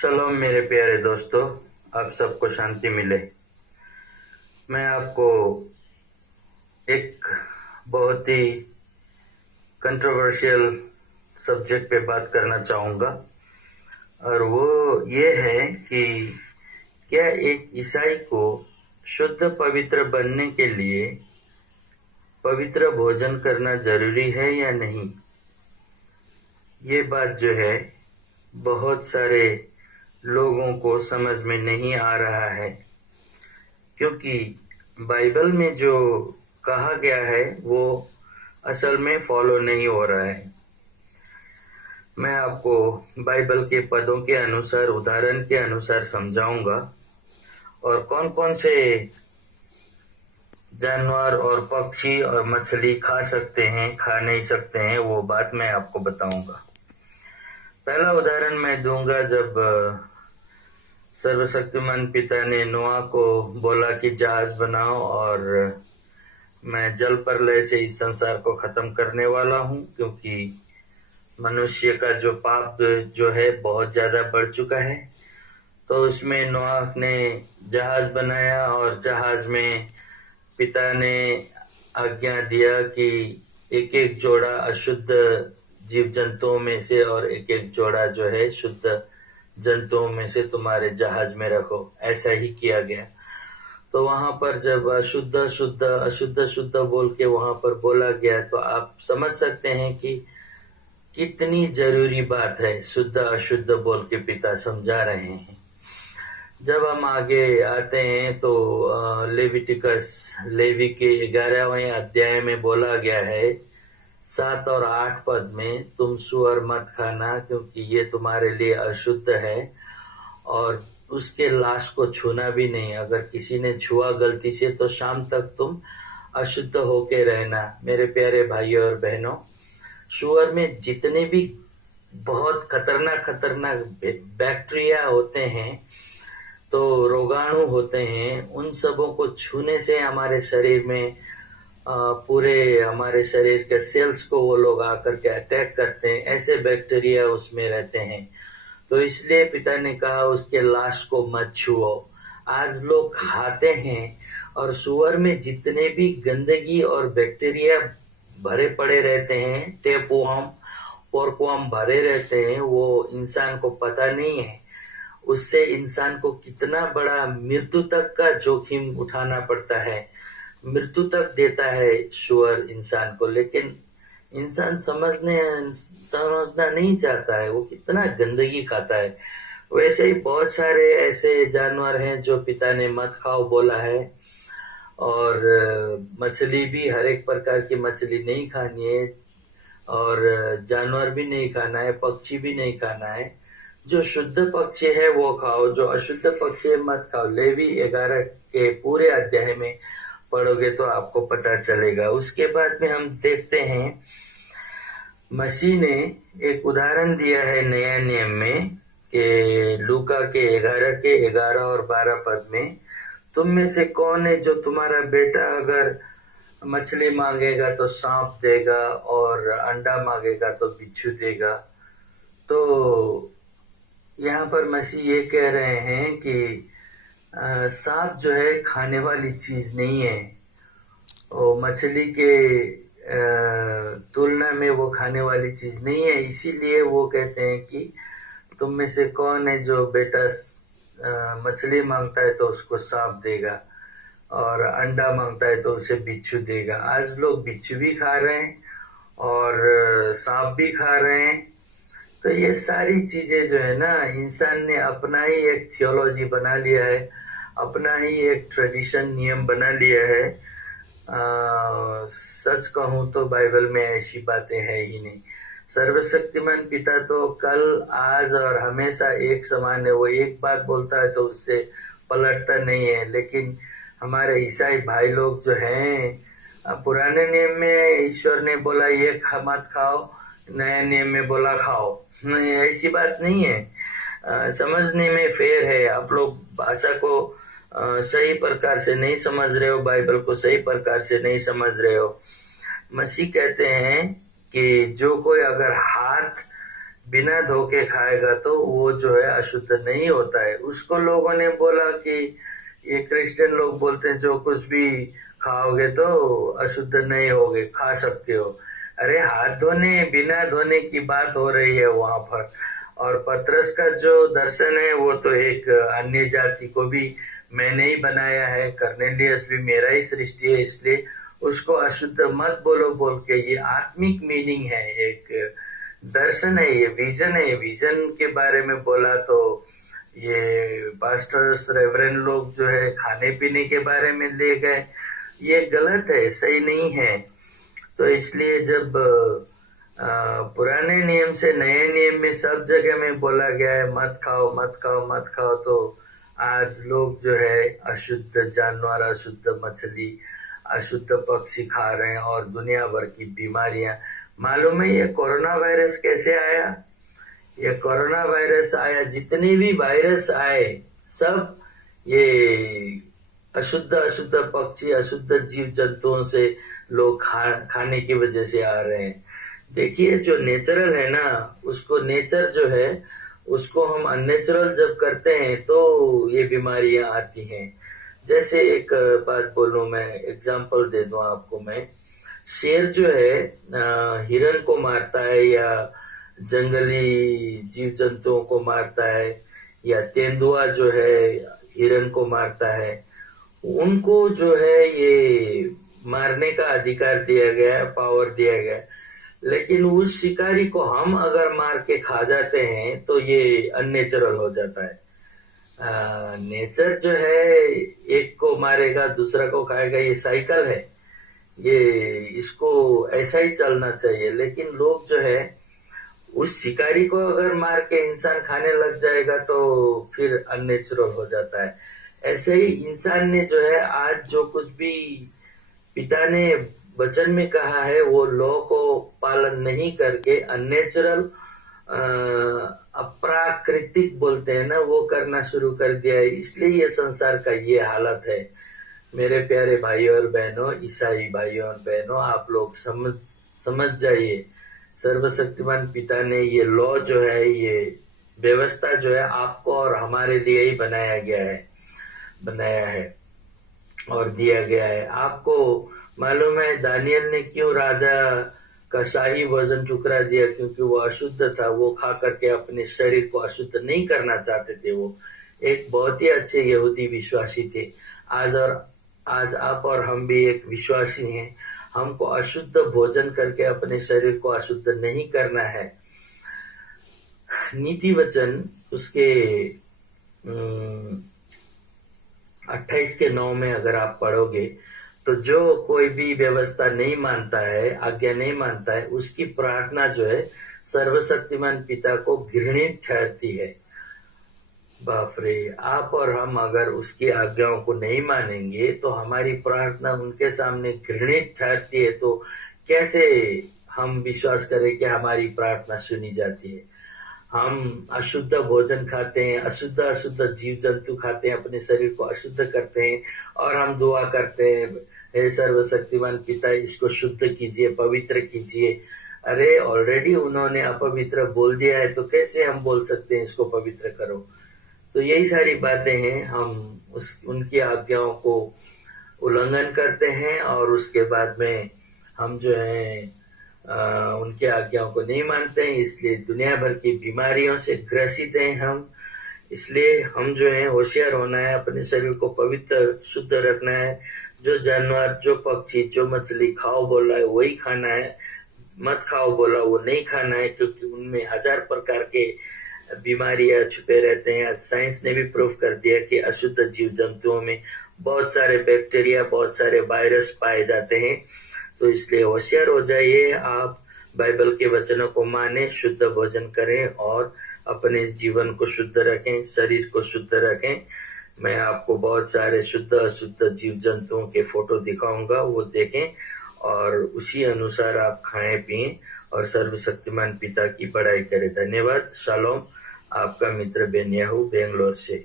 शलोम मेरे प्यारे दोस्तों, आप सबको शांति मिले। मैं आपको एक बहुत ही कंट्रोवर्शियल सब्जेक्ट पे बात करना चाहूँगा, और वो ये है कि क्या एक ईसाई को शुद्ध पवित्र बनने के लिए पवित्र भोजन करना जरूरी है या नहीं। ये बात जो है बहुत सारे लोगों को समझ में नहीं आ रहा है, क्योंकि बाइबल में जो कहा गया है वो असल में फॉलो नहीं हो रहा है। मैं आपको बाइबल के पदों के अनुसार, उदाहरण के अनुसार समझाऊंगा, और कौन कौन से जानवर और पक्षी और मछली खा सकते हैं, खा नहीं सकते हैं, वो बात मैं आपको बताऊंगा। पहला उदाहरण मैं दूंगा, जब सर्वशक्तिमान पिता ने नोआ को बोला कि जहाज बनाओ और मैं जल प्रलय से इस संसार को खत्म करने वाला हूँ, क्योंकि मनुष्य का जो पाप जो है बहुत ज्यादा बढ़ चुका है। तो उसमें नोआ ने जहाज बनाया, और जहाज में पिता ने आज्ञा दिया कि एक एक जोड़ा अशुद्ध जीव जंतुओं में से और एक एक जोड़ा जो है शुद्ध जंतुओं में से तुम्हारे जहाज में रखो। ऐसा ही किया गया। तो वहां पर जब अशुद्ध शुद्ध अशुद्ध शुद्ध बोल के वहां पर बोला गया, तो आप समझ सकते हैं कि कितनी जरूरी बात है। शुद्ध अशुद्ध बोल के पिता समझा रहे हैं। जब हम आगे आते हैं तो लेवी के 11वें अध्याय में बोला गया है 7 और 8 पद में, तुम सूअर मत खाना क्योंकि ये तुम्हारे लिए अशुद्ध है, और उसके लाश को छूना भी नहीं। अगर किसी ने छुआ गलती से तो शाम तक तुम अशुद्ध होके रहना। मेरे प्यारे भाइयों और बहनों, सूअर में जितने भी बहुत खतरनाक बैक्टीरिया होते हैं, तो रोगाणु होते हैं, उन सबों को छूने से हमारे शरीर में पूरे हमारे शरीर के सेल्स को वो लोग आकर के अटैक करते हैं। ऐसे बैक्टीरिया उसमें रहते हैं। तो इसलिए पिता ने कहा उसके लाश को मत छुओ। आज लोग खाते हैं, और सूअर में जितने भी गंदगी और बैक्टीरिया भरे पड़े रहते हैं, टेपवर्म, पोर्कवर्म भरे रहते हैं, वो इंसान को पता नहीं है। उससे इंसान को कितना बड़ा मृत्यु तक का जोखिम उठाना पड़ता है। मृत्यु तक देता है सूअर इंसान को, लेकिन इंसान समझना नहीं चाहता है। वो कितना गंदगी खाता है। वैसे ही बहुत सारे ऐसे जानवर हैं जो पिता ने मत खाओ बोला है, और मछली भी, हर एक प्रकार की मछली नहीं खानी है, और जानवर भी नहीं खाना है, पक्षी भी नहीं खाना है। जो शुद्ध पक्षी है वो खाओ, जो अशुद्ध पक्षी है मत खाओ। लेवी 11 के पूरे अध्याय में पढ़ोगे तो आपको पता चलेगा। उसके बाद में हम देखते हैं मसीह ने एक उदाहरण दिया है नया नियम में, कि लूका के 11 के 11 और 12 पद में, तुम में से कौन है जो तुम्हारा बेटा अगर मछली मांगेगा तो सांप देगा, और अंडा मांगेगा तो बिच्छू देगा। तो यहाँ पर मसीह ये कह रहे हैं कि सांप जो है खाने वाली चीज नहीं है, और मछली के तुलना में वो खाने वाली चीज नहीं है। इसीलिए वो कहते हैं कि तुम में से कौन है जो बेटा मछली मांगता है तो उसको सांप देगा, और अंडा मांगता है तो उसे बिच्छू देगा। आज लोग बिच्छू भी खा रहे हैं और सांप भी खा रहे हैं। तो ये सारी चीजें जो है ना, इंसान ने अपना ही एक थियोलॉजी बना लिया है, अपना ही एक ट्रेडिशन, नियम बना लिया है। सच कहूँ तो बाइबल में ऐसी बातें है ही नहीं। सर्वशक्तिमान पिता तो कल, आज और हमेशा एक समान है। वो एक बात बोलता है तो उससे पलटता नहीं है। लेकिन हमारे ईसाई भाई लोग जो हैं, पुराने नियम में ईश्वर ने बोला ये मत खाओ, नया नियम में बोला खाओ। नहीं, ऐसी बात नहीं है। समझने में फेर है। आप लोग भाषा को सही प्रकार से नहीं समझ रहे हो, बाइबल को सही प्रकार से नहीं समझ रहे हो। मसीह कहते हैं कि जो कोई अगर हाथ बिना धो के खाएगा तो वो जो है अशुद्ध नहीं होता है। उसको लोगों ने बोला कि ये क्रिश्चियन लोग बोलते हैं जो कुछ भी खाओगे तो अशुद्ध नहीं होगे, खा सकते हो। अरे हाथ धोने बिना धोने की बात हो रही है वहां पर। और पतरस का जो दर्शन है वो तो एक अन्य जाति को भी मैंने ही बनाया है, कर्नेलियस भी मेरा ही सृष्टि है, इसलिए उसको अशुद्ध मत बोलो बोल के, ये आत्मिक मीनिंग है, एक दर्शन है, ये विजन है। विजन के बारे में बोला तो ये पास्टर्स रेवरेंड लोग जो है खाने पीने के बारे में ले गए, ये गलत है, सही नहीं है। तो इसलिए जब पुराने नियम से नए नियम में सब जगह में बोला गया है मत खाओ मत खाओ मत खाओ, तो आज लोग जो है अशुद्ध जानवर, अशुद्ध मछली, अशुद्ध पक्षी खा रहे हैं और दुनिया भर की बीमारियां। मालूम है ये कोरोना वायरस कैसे आया? ये कोरोना वायरस आया, जितने भी वायरस आए सब ये अशुद्ध अशुद्ध पक्षी, अशुद्ध जीव जंतुओं से लोग खाने की वजह से आ रहे हैं। देखिए जो नेचुरल है ना, उसको नेचर जो है उसको हम अननेचुरल जब करते हैं तो ये बीमारियां आती हैं। जैसे एक बात बोलूं, मैं एग्जांपल दे दूं आपको। मैं शेर जो है हिरन को मारता है या जंगली जीव जंतुओं को मारता है, या तेंदुआ जो है हिरन को मारता है, उनको जो है ये मारने का अधिकार दिया गया है, पावर दिया गया है। लेकिन उस शिकारी को हम अगर मार के खा जाते हैं तो ये अननेचुरल हो जाता है। नेचर जो है एक को मारेगा दूसरा को खाएगा, ये साइकिल है, ये इसको ऐसा ही चलना चाहिए। लेकिन लोग जो है उस शिकारी को अगर मार के इंसान खाने लग जाएगा तो फिर अननेचुरल हो जाता है। ऐसे ही इंसान ने जो है आज जो कुछ भी पिता ने वचन में कहा है वो लॉ को पालन नहीं करके अननेचुरल, अप्राकृतिक बोलते हैं ना, वो करना शुरू कर दिया है। इसलिए ये संसार का ये हालत है। मेरे प्यारे भाइयों और बहनों, ईसाई भाइयों और बहनों, आप लोग समझ जाइए, सर्वशक्तिमान पिता ने ये लॉ जो है, ये व्यवस्था जो है आपको और हमारे लिए ही बनाया है और दिया गया है। आपको मालूम है दानियल ने क्यों राजा का शाही भोजन ठुकरा दिया? क्योंकि वो अशुद्ध था, वो खा करके अपने शरीर को अशुद्ध नहीं करना चाहते थे। वो एक बहुत ही अच्छे यहूदी विश्वासी थे। आज आप और हम भी एक विश्वासी हैं। हमको अशुद्ध भोजन करके अपने शरीर को अशुद्ध नहीं करना है। नीति वचन उसके 28:9 में अगर आप पढ़ोगे तो जो कोई भी व्यवस्था नहीं मानता है, आज्ञा नहीं मानता है, उसकी प्रार्थना जो है सर्वशक्तिमान पिता को घृणित ठहरती है। बाप रे, आप और हम अगर उसकी आज्ञाओं को नहीं मानेंगे तो हमारी प्रार्थना उनके सामने घृणित ठहरती है। तो कैसे हम विश्वास करें कि हमारी प्रार्थना सुनी जाती है? हम अशुद्ध भोजन खाते हैं, अशुद्ध जीव जंतु खाते हैं, अपने शरीर को अशुद्ध करते हैं और हम दुआ करते हैं, हे सर्वशक्तिमान पिता इसको शुद्ध कीजिए, पवित्र कीजिए। अरे ऑलरेडी उन्होंने अपवित्र बोल दिया है, तो कैसे हम बोल सकते हैं इसको पवित्र करो? तो यही सारी बातें हैं, हम उनकी आज्ञाओं को उल्लंघन करते हैं और उसके बाद में हम जो है उनके आज्ञाओं को नहीं मानते हैं। इसलिए दुनिया भर की बीमारियों से ग्रसित हैं हम। इसलिए हम जो है होशियार होना है, अपने शरीर को पवित्र शुद्ध रखना है। जो जानवर, जो पक्षी, जो मछली खाओ बोला है वही खाना है, मत खाओ बोला वो नहीं खाना है, क्योंकि उनमें 1000 प्रकार के बीमारियां छुपे रहते हैं। साइंस ने भी प्रूफ कर दिया कि अशुद्ध जीव जंतुओं में बहुत सारे बैक्टीरिया, बहुत सारे वायरस पाए जाते हैं। तो इसलिए होशियार हो जाइए, आप बाइबल के वचनों को माने, शुद्ध भोजन करें और अपने जीवन को शुद्ध रखें, शरीर को शुद्ध रखें। मैं आपको बहुत सारे शुद्ध अशुद्ध जीव जंतुओं के फोटो दिखाऊंगा, वो देखें और उसी अनुसार आप खाएं पिएं और सर्वशक्तिमान पिता की बड़ाई करें। धन्यवाद। शालोम। आपका मित्र बेन्याहू, बेंगलोर से।